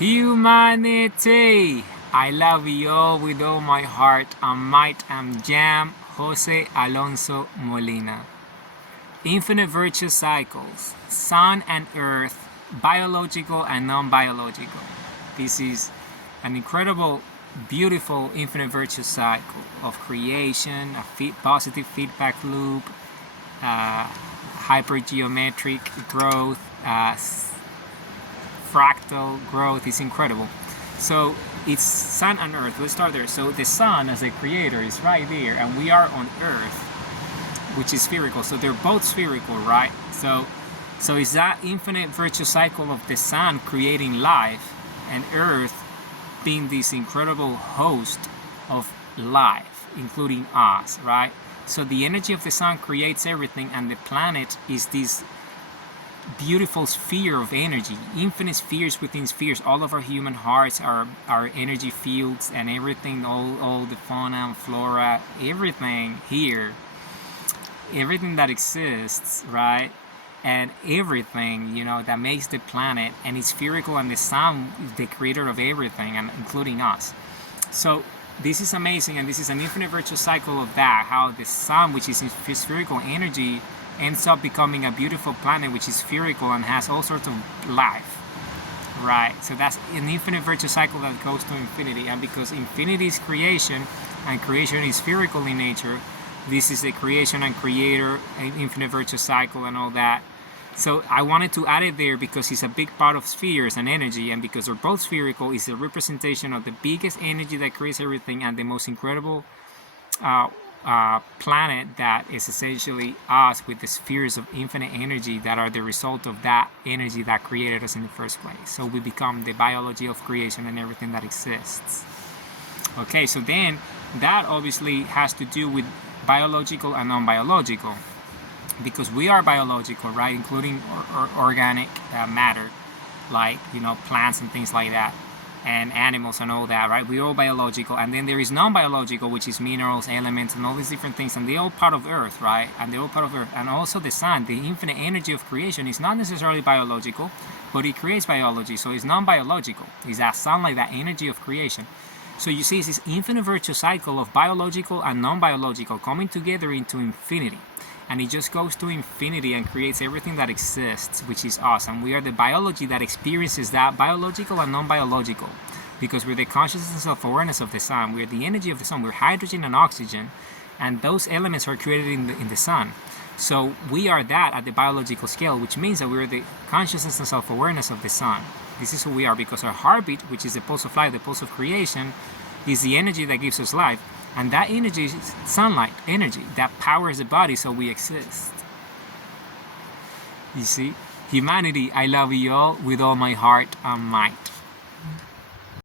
Humanity! I love you all with all my heart and might. I'm Jam Jose Alonso Molina. Infinite virtue cycles, sun and earth, biological and non-biological. This is an incredible, beautiful infinite virtue cycle of creation, a positive feedback loop, hypergeometric growth, fractal growth is incredible. So it's sun and earth. Let's start there. So the sun as a creator is right there, and we are on earth, which is spherical. So they're both spherical, right? So it's that infinite virtuous cycle of the sun creating life and earth being this incredible host of life, including us, right? So the energy of the sun creates everything, and the planet is this beautiful sphere of energy, infinite spheres within spheres. All of our human hearts are energy fields, and everything, all the fauna and flora, everything here, everything that exists, right? And everything, that makes the planet, and it's spherical, and the sun is the creator of everything, and including us. So this is amazing, and this is an infinite virtuous cycle of that, how the sun, which is spherical energy, ends up becoming a beautiful planet which is spherical and has all sorts of life, right? So that's an infinite virtuous cycle that goes to infinity. And because infinity is creation and creation is spherical in nature, this is a creation and creator, an infinite virtuous cycle and all that. So I wanted to add it there because it's a big part of spheres and energy, and because they're both spherical, it's a representation of the biggest energy that creates everything, and the most incredible planet that is essentially us, with the spheres of infinite energy that are the result of that energy that created us in the first place. So we become the biology of creation and everything that exists. Okay, so then that obviously has to do with biological and non-biological, because we are biological, right? Including organic matter, like plants and things like that, and animals and all that, right? We're all biological. And then there is non-biological, which is minerals, elements, and all these different things, and they're all part of Earth, right? And they're all part of Earth. And also the sun, the infinite energy of creation, is not necessarily biological, but it creates biology, so it's non-biological. It's that sunlight, that energy of creation. So you see, it's this infinite virtuous cycle of biological and non-biological coming together into infinity. And it just goes to infinity and creates everything that exists, which is us. And we are the biology that experiences that, biological and non-biological, because we're the consciousness and self-awareness of the sun. We're the energy of the sun. We're hydrogen and oxygen, and those elements are created in the sun. So we are that at the biological scale, which means that we're the consciousness and self-awareness of the sun. This is who we are, because our heartbeat, which is the pulse of life, the pulse of creation, is the energy that gives us life. And that energy is sunlight energy that powers the body, so we exist. You see? Humanity, I love you all with all my heart and might.